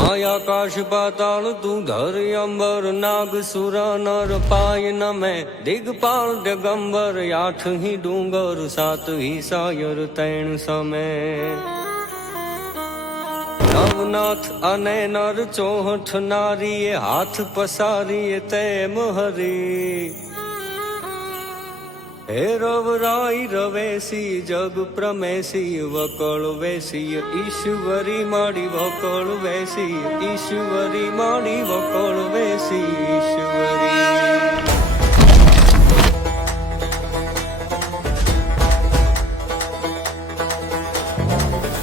आकाश पाताल तू धर अंबर नाग सुरा नर पाय नमे दिगपाल दिगंबर आठ ही डूंगर सात ही सायर तैण समय नवनाथ अने नर चौहठ नारी हाथ पसारी तेम हरी हे रवराई रवेसी जग प्रमेसी वकल वेसी ईश्वरी माड़ी वकल वेसी ईश्वरी माड़ी वकल वेसी ईश्वरी।